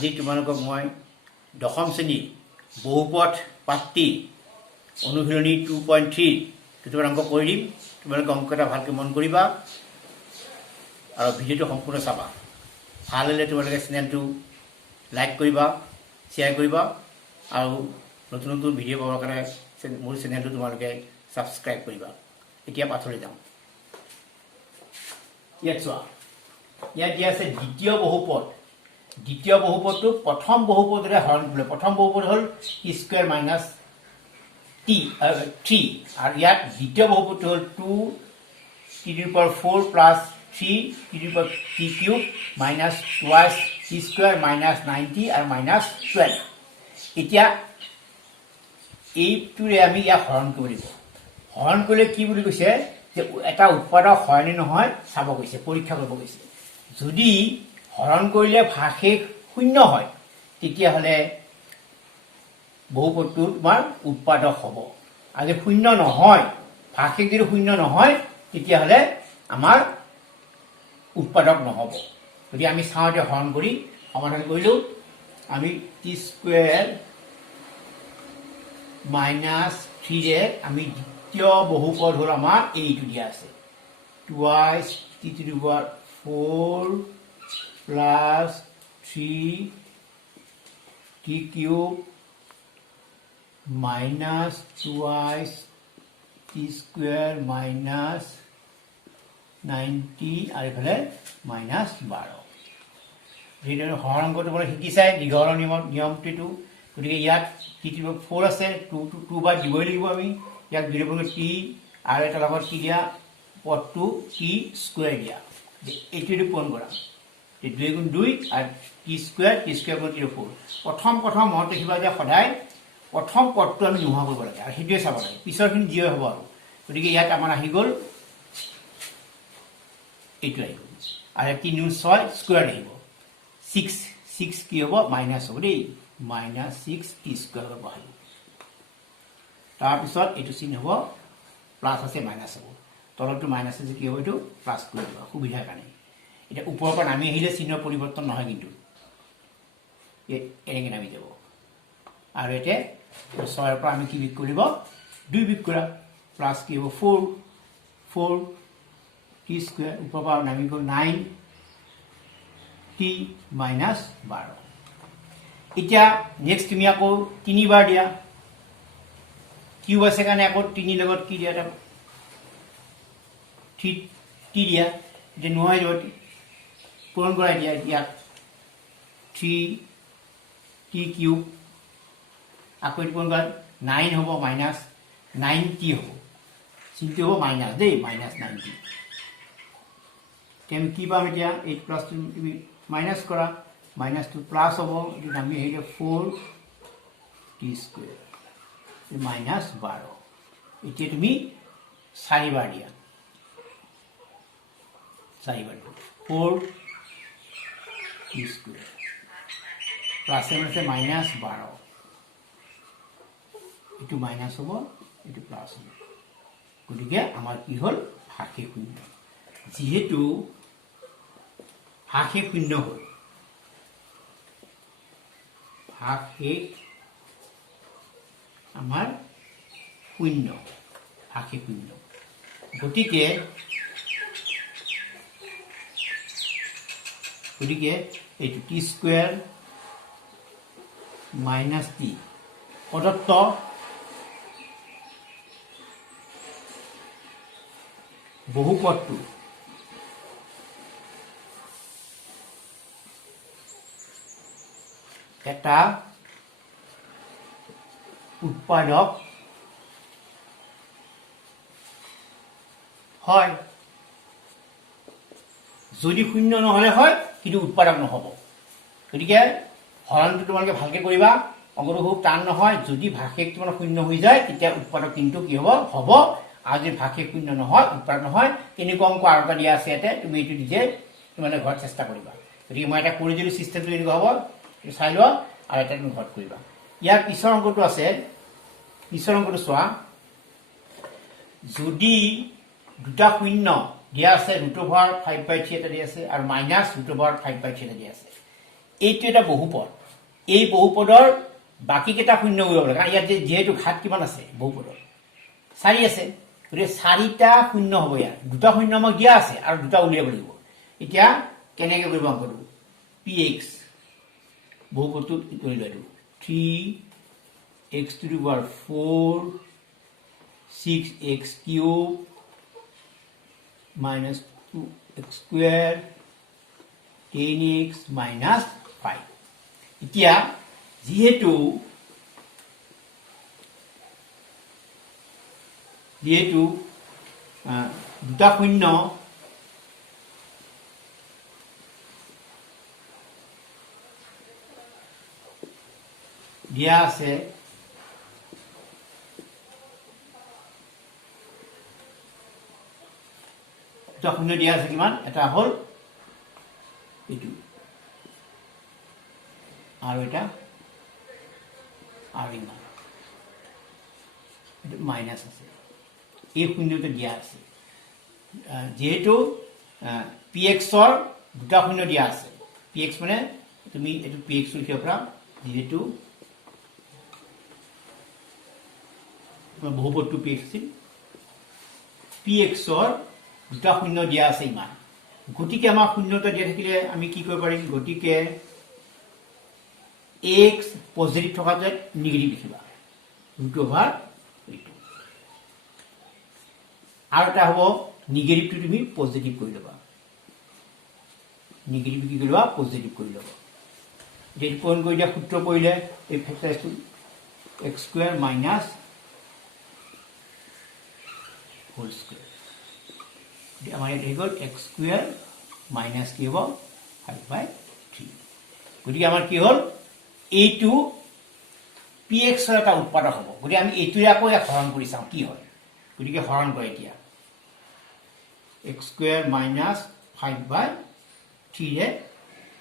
আজি তোমালোকক মই দশম শ্ৰেণীৰ বহুপদ পাঠটি অনুশীলনী 2.3 কিছুমান অংক কৰি দিম। তোমালোকে অংকটা ভালকৈ মন কৰিবা আৰু ভিডিঅ'টো সম্পূৰ্ণ চাবা। ভাল হ'লে তোমালোকে চেনেলটো লাইক কৰিবা, শ্বেয়াৰ কৰিবা আৰু নতুন নতুন ভিডিঅ' পাবৰ কাৰণে মোৰ চেনেলটো তোমালোকে ছাবস্ক্ৰাইব কৰিবা। এতিয়া পাঠলৈ যাওঁ। ইয়াত চোৱা, ইয়াত দিয়া আছে দ্বিতীয় বহুপদ। দ্বিতীয় বহুপদটো প্ৰথম বহুপদৰে হৰণ কৰিলে। প্ৰথম বহুপদ হ'ল টি স্কুৱেৰ মাইনাছ টি 3 আৰু ইয়াত দ্বিতীয় বহুপদটো হ'ল 2 T to the power 4 plus 3 T to the power T cube minus twice T square minus 90 আৰু মাইনাছ 12। এতিয়া এইটোৰে আমি ইয়াক হৰণ কৰিব লাগিব। হৰণ কৰিলে কি বুলি কৈছে যে এটা উৎপাদক হয় নে নহয় চাব কৈছে, পৰীক্ষা কৰিব কৈছে। যদি হৰণ কৰিলে ভাগশেষ শূন্য হয় তেতিয়াহ'লে বহুপদটো তোমাৰ উৎপাদক হ'ব। আৰু যদি শূন্য নহয়, ভাগশেষ যদি শূন্য নহয় তেতিয়াহ'লে আমাৰ উৎপাদক নহ'ব। যদি আমি চাওঁতে হৰণ কৰি সমাধান কৰিলোঁ, আমি টি স্কুৱেৰ মাইনাছ 3ৰে আমি দ্বিতীয় বহুপদ হ'ল আমাৰ এইটো দিয়া আছে, twice T to the power 4 plus 3 T cube minus twice T square minus 90 আৰু এইফালে মাইনাছ 12। যিহেতু হৰণ অংকটো তোমালোকে শিকিছাই দীঘলৰ নিয়মটো। গতিকে ইয়াত টি টু দি পাৱাৰ 4 আছে, 2 বাৰ দিবই লাগিব আমি। ইয়াক দুই টি আৰু এটা লগত কি দিয়া, পদটো টি স্কুৱেৰ দিয়া। এইটো পূৰণ কৰা, 2 গুণ 2 আৰু টি স্কুৱেৰ গুণ টি 4। প্ৰথম মনত ৰাখিবা যে সদায় প্ৰথম পদটো আমি নোহোৱা কৰিব লাগে আৰু সেইটোৱে চাব লাগে, পিছৰখিনি যিয়ে হ'ব আৰু। গতিকে ইয়াত আমাৰ আহি গ'ল, এইটো আহি গ'ল আৰু 3 গুণ 6 স্কুৱেৰ আহিব, 6 কি হ'ব মাইনাছ হ'ব দেই, মাইনাছ 6 টি স্কুৱেৰ হ'ব আহিব। তাৰপিছত এইটো চিন হ'ব প্লাছ আছে মাইনাছ হ'ব, তলতটো মাইনাছ আছে কি হ'ব এইটো প্লাছ কৰি দিব সুবিধাৰ কাৰণে। এতিয়া ওপৰৰ পৰা নামি আহিলে চিহ্নৰ পৰিৱৰ্তন নহয়, কিন্তু এনেকৈ নামি যাব। আৰু এতিয়া 6ৰ পৰা আমি কি বিয়োগ কৰিব, 2 বিয়োগ কৰা, প্লাছ কি হ'ব 4 টি স্কুৱেৰ, ওপৰৰ পৰা নামি গ'ল 9 টি মাইনাছ 12। এতিয়া নেক্সট তুমি আকৌ 3 বাৰ দিয়া, কিউব আছে কাৰণে আকৌ 3 লগত কি দিয়া, টি দিয়া। এতিয়া নোহোৱা যাব, পূৰণ কৰাই দিয়া। ইয়াত 3 টি কিউব আকৌ এইটো পূৰণ কৰা, 9 হ'ব মাইনাছ 90 হ'ব, চিনটো হ'ব মাইনাছ দেই, মাইনাছ 90। আমি কি পাম এতিয়া, 8 প্লাছটো তুমি মাইনাছ কৰা, মাইনাছটো প্লাছ হ'ব, এইটো নামি আহিলে 4 টি স্কুৱেৰ মাইনাছ 12। এতিয়া তুমি 4 বাৰ দিয়া, 4 বাৰ 4 টি স্কুৱেৰ প্লাছে আছে মাইনাছ 12, এইটো মাইনাছ হ'ব, এইটো প্লাছ হ'ব। গতিকে আমাৰ কি হ'ল ভাগশেষ শূন্য। যিহেতু ভাগশেষ শূন্য হ'ল, ভাগশেষ আমাৰ শূন্য, ভাগশেষ শূন্য। গতিকে এইটো টি স্কুৱেৰ মাইনাছ টি প্ৰদত্ত বহুপদটো এটা উৎপাদক হয়। যদি শূন্য নহ'লে হয় কিন্তু উৎপাদক নহ'ব। গতিকে হৰণটো তোমালোকে ভালকৈ কৰিবা, অংকটো খুব টান নহয়। যদি ভাগশেষ তোমাৰ শূন্য হৈ যায় তেতিয়া উৎপাদক কিন্তু কি হ'ব। আৰু যদি ভাগশেষ শূন্য নহয়, উৎপাদক নহয়। তেনেকুৱা অংক আৰু এটা দিয়া আছে ইয়াতে, তুমি এইটো নিজে তোমালোকে ঘৰত চেষ্টা কৰিবা। গতিকে মই এটা কৰি দিলোঁ, চিষ্টেমটো এনেকুৱা হ'ব, এইটো চাই লোৱা আৰু এটা তুমি ঘৰত কৰিবা। ইয়াৰ পিছৰ অংকটো আছে, পিছৰ অংকটো চোৱা। যদি দুটা শূন্য দিয়া আছে, √5/3 এটা দিয়া আছে আৰু মাইনাছ √5/3 এটা দিয়া আছে। এইটো এটা বহুপদ এই বহুপদৰ বাকীকেইটা শূন্য উলিয়াব লাগে কাৰণ ইয়াত যেহেতু ঘাত কিমান আছে বহুপদৰ 4 আছে গতিকে 4টা শূন্য হ'ব ইয়াত দুটা শূন্য আমাক দিয়া আছে আৰু দুটা উলিয়াব লাগিব এতিয়া কেনেকৈ কৰিব অংকটো px বহুপদটো কৰি ললো 3x to the power 4 6x cube minus 2x square 10x minus 5 এতিয়া যেহেতু দুটা শূন্য দিয়া আছে দুটা শূন্য দিয়া আছে কিমান এটা হল এইটো আৰু এটা আৰু ইমান এইটো মাইনাছ আছে এই শূন্যটো দিয়া আছে যেহেতু pxৰ দুটা শূন্য দিয়া আছে px মানে তুমি এইটো px লিখিব পাৰা যেহেতু বহুপদটো px আছিল pxৰ দুটা শূন্য দিয়া আছে ইমান গতিকে আমাৰ শূন্যটা দিয়া থাকিলে আমি কি কৰিব পাৰিম গতিকে x পজিটিভ থকা যে নিগেটিভ লিখিবা √8 আৰু এটা হ'ব নিগেটিভটো তুমি পজিটিভ কৰি ল'বা নিগেটিভ কি কৰিবা পজিটিভ কৰি ল'বা যেটি পইণ্ট কৰি দিয়া সূত্ৰ পৰিলে এই ফেক্টৰাইজটো x square minus whole square আমাৰ ইয়াত হৈ গ'ল x স্কয়াৰ মাইনাছ কি হ'ব 5/3 গতিকে আমাৰ কি হ'ল এইটো px ৰ এটা উৎপাদক হ'ব গতিকে আমি এইটোৰে আকৌ হৰণ কৰি চাওঁ কি হয় গতিকে হৰণ কৰে এতিয়া x স্কয়াৰ মাইনাছ 5/3 ৰে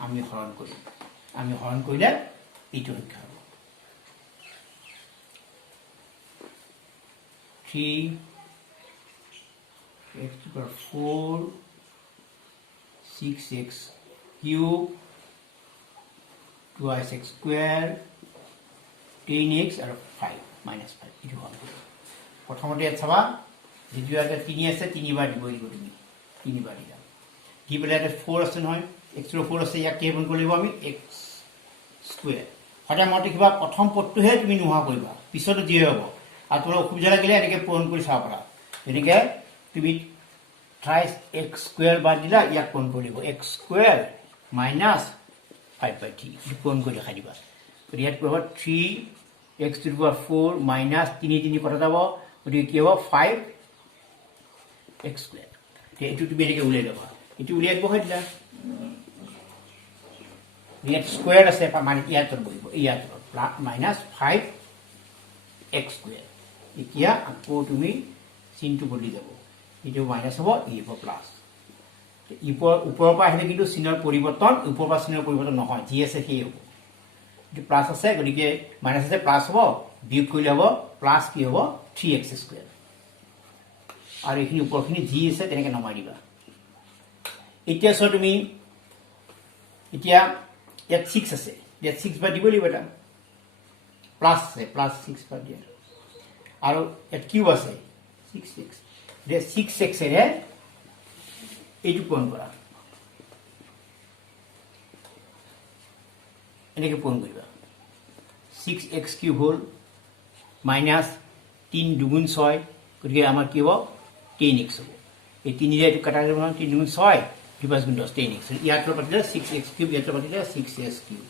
আমি হৰণ কৰিম আমি হৰণ কৰিলে এইটো সংখ্যা হ'ব 3x to the power 4 6x cube twice x square 10x আৰু 5 minus 5 এইটো হৰণ কৰিব প্ৰথমতে ইয়াত চাবা যেটো ইয়াত 3 আছে 3 বাৰ দিব লাগিব তুমি 3 বাৰ দিলা কি বলে ইয়াত 4 আছে নহয় x ৰ 4 আছে ইয়াক কেইবন কৰিব আমি x স্কয়াৰ হঠাৎ মতে কিবা প্ৰথম পদটোহে তুমি নোহোৱা কৰিবা পিছতো দিয়ে হ'ব আৰু তোমাৰ অসুবিধা লাগিলে এনেকে পূৰণ কৰি চাব পাৰা এনেকে তুমি থ্ৰাইস x স্কয়াৰ বাদ দিলা ইয়াক পূৰণ কৰিব x স্কয়াৰ মাইনাছ 5/3 পূৰণ কৰি দেখাই দিবা ইয়াত কৰিব 3x to the power 4 minus 3 কটা যাব গতিকে কি হ'ব 5x স্কয়াৰ এইটো তুমি এনেকে উলিয়াই ল'বা এইটো উলিয়াই বহাই দিলা ইয়াত স্কয়াৰ আছে মানে ইয়াত বহিব ইয়াত মাইনাছ 5x স্কয়াৰ এতিয়া আকৌ তুমি চিনটো বদলি যাব এইটো মাইনাছ হ'ব ই হ'ব প্লাছ ওপৰৰ পৰা আহিলে কিন্তু চিনৰ পৰিৱৰ্তন ওপৰৰ পৰা চিনৰ পৰিৱৰ্তন নহয় যি আছে সেই হ'ব এইটো প্লাছ আছে গতিকে মাইনাছ আছে প্লাছ হ'ব বিয়োগ কৰিলে হ'ব প্লাছ কি হ'ব 3x স্কয়াৰ আৰু এইখিনি ওপৰখিনি যি আছে তেনেকৈ নমাই দিবা এতিয়া চোৱা তুমি এতিয়া ইয়াত 6 আছে ইয়াত 6 বাৰ দিব লাগিব এটা প্লাছ আছে প্লাছ 6 বাৰ দিয়া আৰু ইয়াত কিউব আছে 6x দে 6x এৰে এইটো পূৰণ কৰা এনেকৈ পূৰণ কৰিবা 6x কিউব হ'ল মাইনাছ 3 দুগুণ 6 গতিকে আমাৰ কি হ'ব 10x হ'ব এই 3 ৰে এইটো কাটা যাব 3 দুগুণ 6 5 গুণ 10 10x ইয়াত পাতিলে 6x কিউব ইয়াত পাতিলে 6x কিউব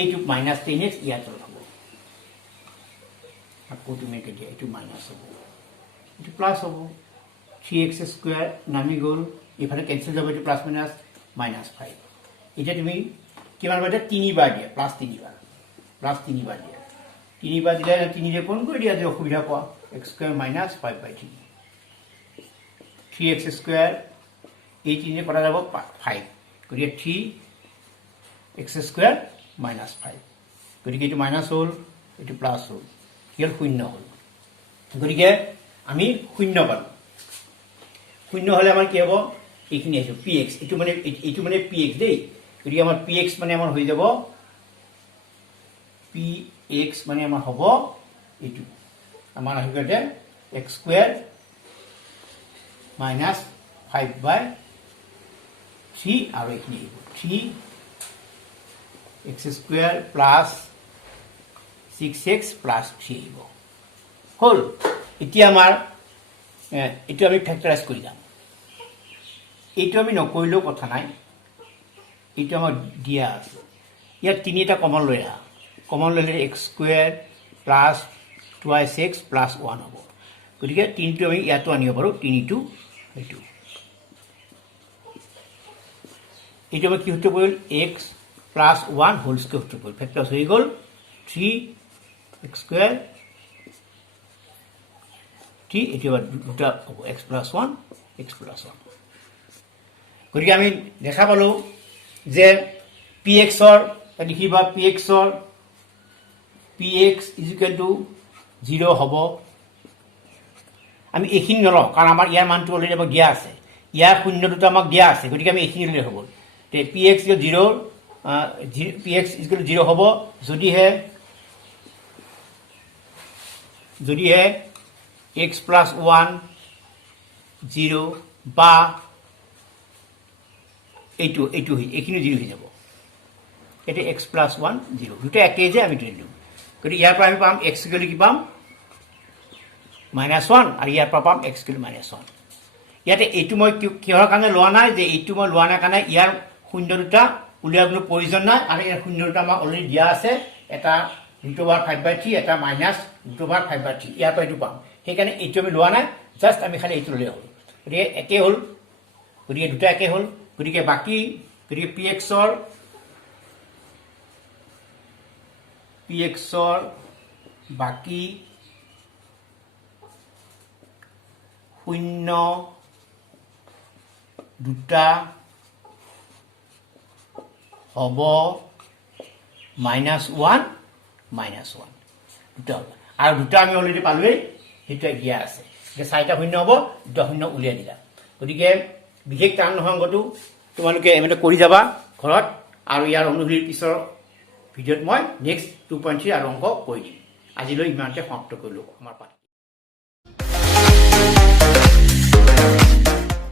এইটো মাইনাছ 10x ইয়াত হ'ব আকৌ তুমি কে দিয়া এইটো মাইনাছ হ'ব এইটো প্লাছ হ'ব 3x স্কয়াৰ নামি গ'ল ইফালে কেনসেল যাব এইটো প্লাছ মাইনাছ মাইনাছ 5 এতিয়া তুমি কিমান বাৰ 3 বাৰ দিয়া প্লাছ 3 বাৰ দিয়া 3 বাৰ দিলে 3 ৰে পূৰণ কৰি দিয়া যে অসুবিধা পোৱা x square minus 5/3 3x square এই 3 ৰে কটা যাব 5 গতিকে 3x স্কয়াৰ মাইনাছ 5 গতিকে এইটো মাইনাছ হ'ল এইটো প্লাছ হ'ল ইয়াৰ শূন্য হ'ল গতিকে আমি শূন্য পালো শূন্য হলে আমাৰ কি হ'ব এইখিনি আছে px এইটো মানে px দেই গতিকে আমাৰ px মানে আমাৰ হৈ যাব px মানে আমাৰ হ'ব এইটো আমাৰ আহি গ'ল x স্কয়াৰ minus 5/3 আৰু এইখিনি 3x square plus 6x plus 3 আহিব হল এতিয়া আমাৰ এটো আমি ফ্যাক্টৰাইজ কৰি যাম এইটো আমি নকৰিলেও কথা নাই এইটো আমাৰ দিয়া আছে ইয়াত তিনিটা কমন লৈ আহা কমন ললে x square plus 2x plus 1 হ'ব গতিকে 3 টো আমি ইয়াতো আনিব পাৰো 3 টো এইটো এইটো আমি কি হতে পৰিল x plus 1 হোল স্কয়াৰ হতে পৰিল ফ্যাক্টৰাইজ হৈ গ'ল 3x স্কয়াৰ 3 এটো দুটা হ'ব x plus 1 x plus 1 গতিকে আমি দেখা পালো যে px ৰ লিখিবা px ৰ px = 0 হ'ব আমি এইখিনি নলওঁ কাৰণ আমাৰ ইয়াৰ মানটো অলৰেডি আমাক দিয়া আছে ইয়াৰ শূন্য দুটা আমাক দিয়া আছে গতিকে আমি এইখিনি লৈ হ'ব তে px = 0 px = 0 হ'ব যদিহে x plus 1 0 বা এইটো এইখিনি 0 হৈ যাব এটা x plus 1 0 দুটা একেই যে আমি ধৰিলো গতিকে ইয়াৰ পৰা আমি পাম x = কি পাম -1 আৰু ইয়াৰ পৰা পাম x = -1 ইয়াতে এইটো মই কিহৰ কাৰণে লোৱা নাই যে এইটো মই লোৱা নাই কাৰণে ইয়াৰ শূন্য দুটা উলিয়াবলৈ প্ৰয়োজন নাই আৰু ইয়াৰ শূন্য দুটা আমাৰ অলৰেডি দিয়া আছে এটা √5/3 এটা -√5/3 ইয়াৰ পৰা এইটো পাম সেইকাৰণে এইটো আমি লোৱা নাই জাস্ট আমি খালি এইটো ললে হ'ল গতিকে একে হ'ল গতিকে দুটা একে হ'ল গতিকে বাকি গতিকে px ৰ বাকি শূন্য দুটা হ'ব -1 দুটা হ'ব আৰু দুটা আমি অলৰেডি পালোৱেই সেইটো দিয়া আছে যে চাৰিটা শূন্য হ'ব দুটা শূন্য উলিয়াই দিলা গতিকে বিশেষ টান নহয় অংকটো তোমালোকে এমএটো কৰি যাবা ঘৰত আৰু ইয়াৰ অনুশীলনৰ পিছৰ ভিডিঅ'ত মই নেক্সট 2.3 আৰু অংক কৰি দিম আজিলৈ ইমানতে সমাপ্ত কৰিলো আমাৰ পাঠ